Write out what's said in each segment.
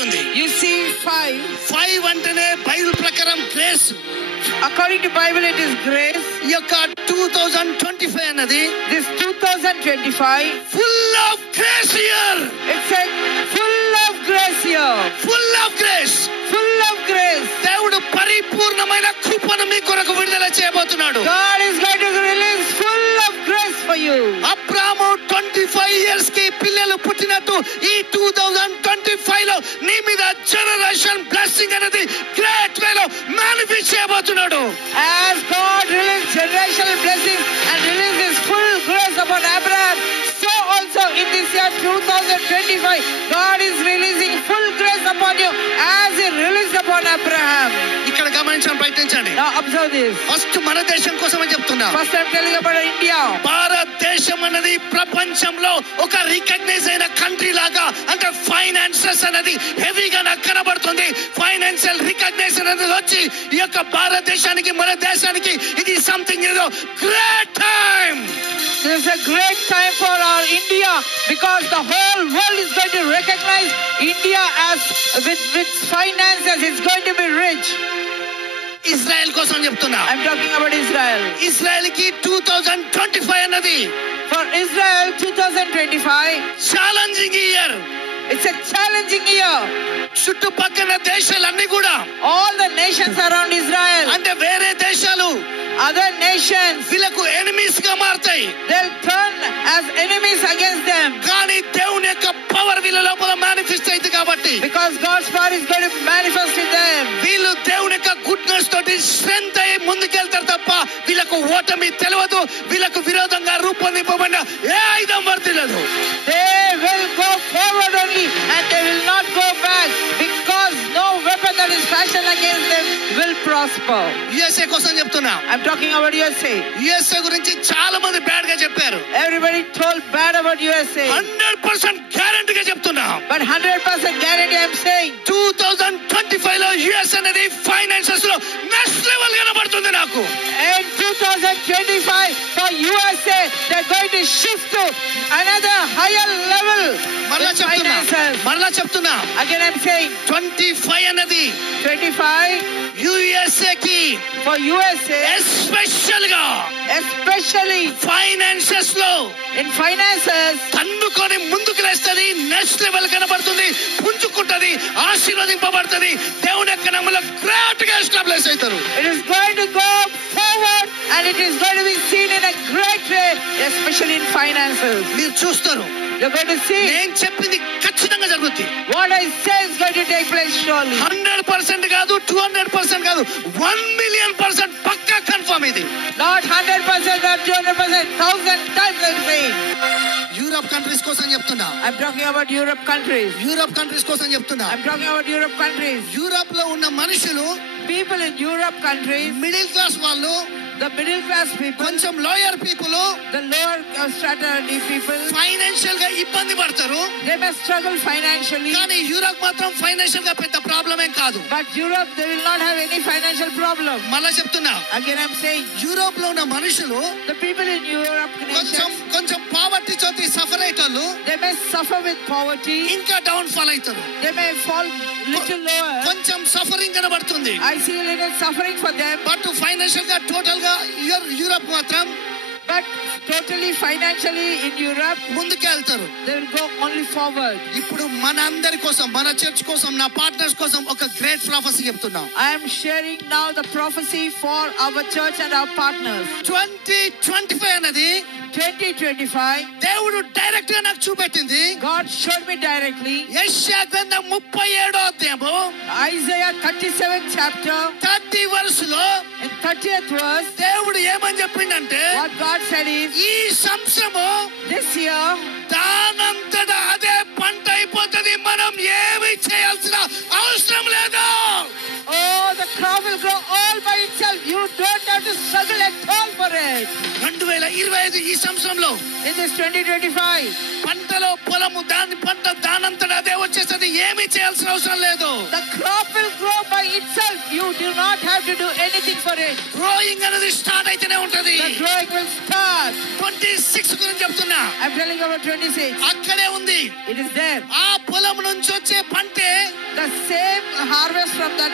కనబడుతుంది. You see 5 అంటేనే Bible ప్రకారం grace. According to Bible it is grace. ఈ యొక్క 2025 అన్నది This 2025 full of grace year. it's a full of grace year. Full of grace. Full of grace. దేవుడు పరిపూర్ణమైన కృపను మీ కొరకు విడుదల చేయబోతున్నాడు. God is going to release full of grace for you. Abraham 25 years కి పిల్లలు పుట్టినట్టు ఈ 2025 లో నీ మీద జనరేషన్ బ్లెస్సింగ్ అనేది గ్రేట్ వేలో మేనిఫెస్ట్ చేయబోతున్నాడు. As God released generational blessings and released his full grace upon Abraham, so also in this year 2025 God is releasing full grace upon you as he released upon Abraham. ఇక్కడ గమనించడం ప్రయత్నించండి. Now observe this. First మన దేశం కోసమే చెప్తున్నా. First I'm telling about India. భారతదేశం అనేది ప్రపంచంలో ఒక రికగ్నైజ్ అయిన కంట్రీ లాగా, అంటే ఫైనాన్సెస్ అనేది హెవీగా నాకు కనబడుతుంది. ఫైనాన్షియల్ రికగ్నైజేషన్ అనేది వచ్చి ఈ యొక్క భారతదేశానికి మన దేశానికి ఇది సంథింగ్ ఏదో great time. This is a great time for our India because the whole world is going to recognize India as with finances it's going to be rich. Israel కోసం చెప్తున్నా. I'm talking about Israel. Israel కి 2025 అన్నది For Israel 2025 challenging year. it's a challenging year. చుట్టుపక్కల దేశాలన్నీ కూడా All the nations around Israel, అంటే వేరే దేశాలు other nations, వీళ్ళకు ఎనిమీస్ గా మారుతాయి. they'll turn as enemies against them కానీ దేవుని యొక్క పవర్ వీళ్ళ లోపల మేనిఫెస్ట్ అయింది కాబట్టి, because God's power is going to manifest in them. వీళ్ళు దేవుని యొక్క గుడ్నెస్ తోటి స్ట్రెంగ్త్ అయ్యి ముందుకెళ్తారు తప్ప వీళ్ళకు ఓటమి తెలియదు. వీళ్ళకు విరోధంగా రూపొందింపబడిన ఏ ఆయుధం వర్తిల్లదు. They will go forward only and they will not go back because no weapon that is fashioned against them will prosper. USA కోసం చెప్తున్నా. I'm talking about USA. USA గురించి చాలా మంది బ్యాడ్ గా చెప్పారు. Everybody told bad about USA. 100% గ్యారెంటీగా చెప్తున్నా. But 100% guarantee I'm saying 2025 లో యుఎస్ అనేది ఫైనాన్సెస్ లో నెక్స్ట్ లెవెల్ కనబడుతుంది నాకు. in 2025 for USA they're going to shift to another higher level. మరలా చెప్తున్నా. Again I'm saying 25 అనేది 25 యుఎస్ఏ కి for USA especially ఫైనాన్సెస్ లో in finances తన్నుకొని ముందుకు లేస్తది. నెక్స్ట్ లెవెల్ కనబడుతుంది, పుంజుకుంటది, ఆశీర్వదింపబడుతుంది. దేవుని యొక్క నామములో గ్రేట్ గా ఎస్టాబ్లిష్ అవుతారు. it is going to go forward and it is going to be seen in a great way, especially in finances. మీరు చూస్తారు. You're going to see నేను చెప్పింది ఖచ్చితంగా జరుగుతుంది. what I say is going to take place surely. 100% కాదు, 200% కాదు, 1,000,000% పక్కా confirm ఇది. Not 100% or 200%, 1,000 times I'm saying. Europe countries కోసం చెప్తున్నా. I'm talking about Europe countries. Europe countries కోసం చెప్తున్నా. I'm talking about Europe countries. Europe లో ఉన్న మనుషులు, People in Europe countries, middle class వాళ్ళు, the middle class people, కొంచెం lower people, the lower strata people, financial గా ఇబ్బంది పడతారు. they may struggle financially. కానీ యూరప్ మాత్రం ఫైనాన్షియల్ గా పెద్ద ప్రాబ్లం ఏం కాదు. But Europe, they will not have any financial problem. మళ్ళా చెప్తున్నా. Again I'm saying యూరోప్ లో ఉన్న మనుషులు the people in Europe nations, కొంచెం పావర్టీ తోటి సఫర్ అయ్యేటోళ్ళు they may suffer with poverty. ఇంకా డౌన్ ఫాల్ అవుతారు. They may fall little lower. కొంచెం సఫరింగ్ కనబడుతుంది. I see a little suffering for them. But financial గా టోటల్ గా యూరప్ మాత్రం But totally financially in Europe, ముందుకు వెళ్తారు. they will go only forward. ఇప్పుడు మన అందరి కోసం, మన చర్చ్ కోసం, నా పార్ట్నర్స్ కోసం ఒక గ్రేట్ ప్రాఫెసీ చెప్తున్నా. I am sharing now the prophecy for our church and our partners. 2025 అనేది 2025, దేవుడు డైరెక్ట్ గా నాకు చూపెట్టింది. God showed me directly. యెషయా గ్రంథం 37వ అధ్యాయము Isaiah 37th chapter, 30 verseలో in 30th verse, దేవుడు ఏమని చెప్పిండంటే, what God said is, ఈ సంవత్సరము this year, దానంతట అదే పంట అయిపోతుంది. మనం ఏమి చేయాల్సిన అవసరం లేదు. oh, the crop will grow all by itself. You don't have to struggle at all for it. 2025 ఈ సంవత్సరంలో In this 2025, పంటలో దానంతట అదే వచ్చేస్తుంది. ఏమి చేయాల్సిన అవసరం లేదు. the crop will grow by itself. You do not have to do anything for it. Growing అనేది స్టార్ట్ అయితేనే ఉంటది. The growing will start. 26 గురించి చెప్తున్నా. I'm telling you about 26. అక్కడే ఉంది. It is there. ఆ పొలం నుంచి వచ్చే పంటే The same harvest from that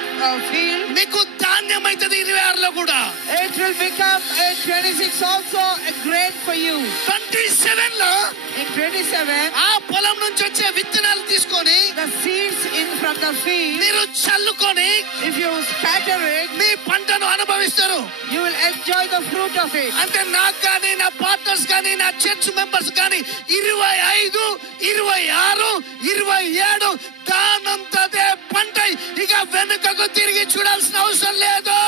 field. మీకు ధాన్యం అవుతుంది 26లో కూడా. It will become in 26 also a grain for you. 27లో In 27, ఆ పొలం నుంచి వచ్చే విత్తనాలు తీసుకొని the seeds in from the field, మీరు చల్లుకొని if you scatter it, మీ పంటను అనుభవిస్తారు. you will enjoy the fruit of it. అంటే నాకు కానీ నా పార్ట్నర్స్ కానీ నా చర్చ్ మెంబర్స్ కానీ 25, 26, 27 దానంతదే పంట. ఇక వెనుకకు తిరిగి చూడాల్సిన అవసరం లేదు.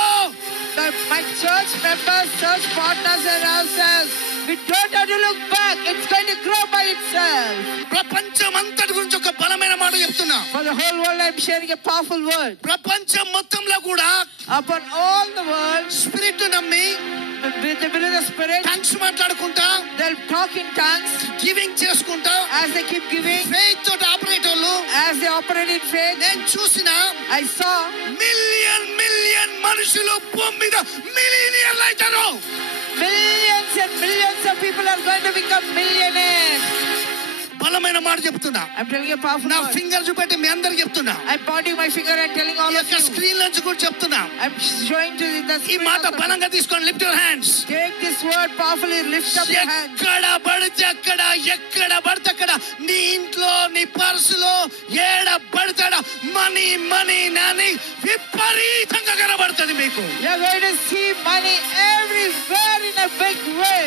My church members, church partners and ourselves, we don't have to look back. It's going to grow by itself. ప్రపంచం అంతటి గురించి ఒక బలమైన మాట చెప్తున్నా. For the whole world, I'm sharing a powerful word. ప్రపంచం మొత్తంలో కూడా Upon all the world, spirit నమ్మి with the will of the Spirit, tongues మాట్లాడుకుంటా, they'll talk in tongues giving చేసుకుంటా, as they keep giving, faith తోటి operate వాళ్ళు as they operate in faith. నేను చూసిన I saw మిలియన్ మనుషులు భూమి మీద మిలియనీర్లు అవుతారు. millions and millions of people are going to become millionaires. బలమైన మాట చెప్తున్నా. I'm telling you a powerful నా word. ఫింగర్ చూపెట్టి మీ అందరికి చెప్తున్నా. I'm pointing my finger and telling all of you. Screen నుంచి కూడా చెప్తున్నా. I'm showing to the ఈ screen మాట also. బలంగా తీసుకొని lift your hands. Take this word powerfully, lift up your hands. ఎక్కడ పడితే అక్కడ నీ ఇంట్లో నీ పర్సులో ఏడ పడతాడా మనీ నాని విపరీతంగా కనబడుతుంది మీకు. You're going to see money everywhere in a big way.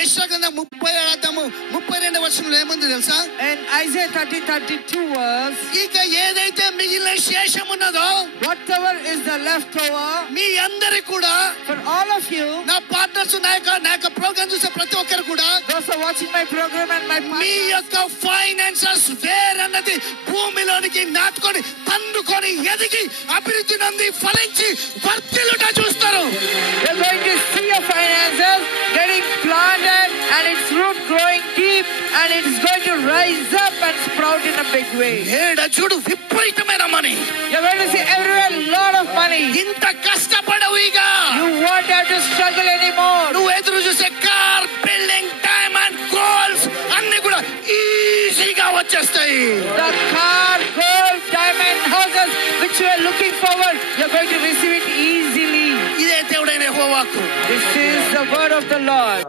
యెషయా గ్రంథం 32 ఏముంది తెలుసా? In Isaiah 30:32 verse, ఇక ఏదైతే మిగిలిన శేషం ఉన్నదో whatever is the leftover, మీ అందరికి కూడా, for all of you, నా పార్ట్నర్స్ నా యొక్క ప్రోగ్రామ్ చూసే ప్రతి ఒక్కరు కూడా, those who are watching my program and my me partners, యొక్క ఫైనాన్సెస్ వేరన్నది భూమిలోనికి నాటుకొని తండుకొని ఎదిగి అభివృద్ధి నంది ఫలించి వర్ధిల్లుట చూస్తారు. you're going to see your finances getting planted and its root growing deep, and it's going to rise up and sprout in a big way. ఏడ చూడు విపరీతమైన money. You're going to see everywhere a lot of money. ఇంత కష్టపడవు ఇక. You won't have to struggle anymore. నువ్వు ఎదురు చూసే car, building, diamond, golds అన్ని కూడా ఈజీగా వచ్చేస్తాయి. The car, gold, diamond, houses which you are looking forward, you're going to receive it easily. ఇదే దేవుడైన యెహోవా వాక్కు. This is the word of the Lord.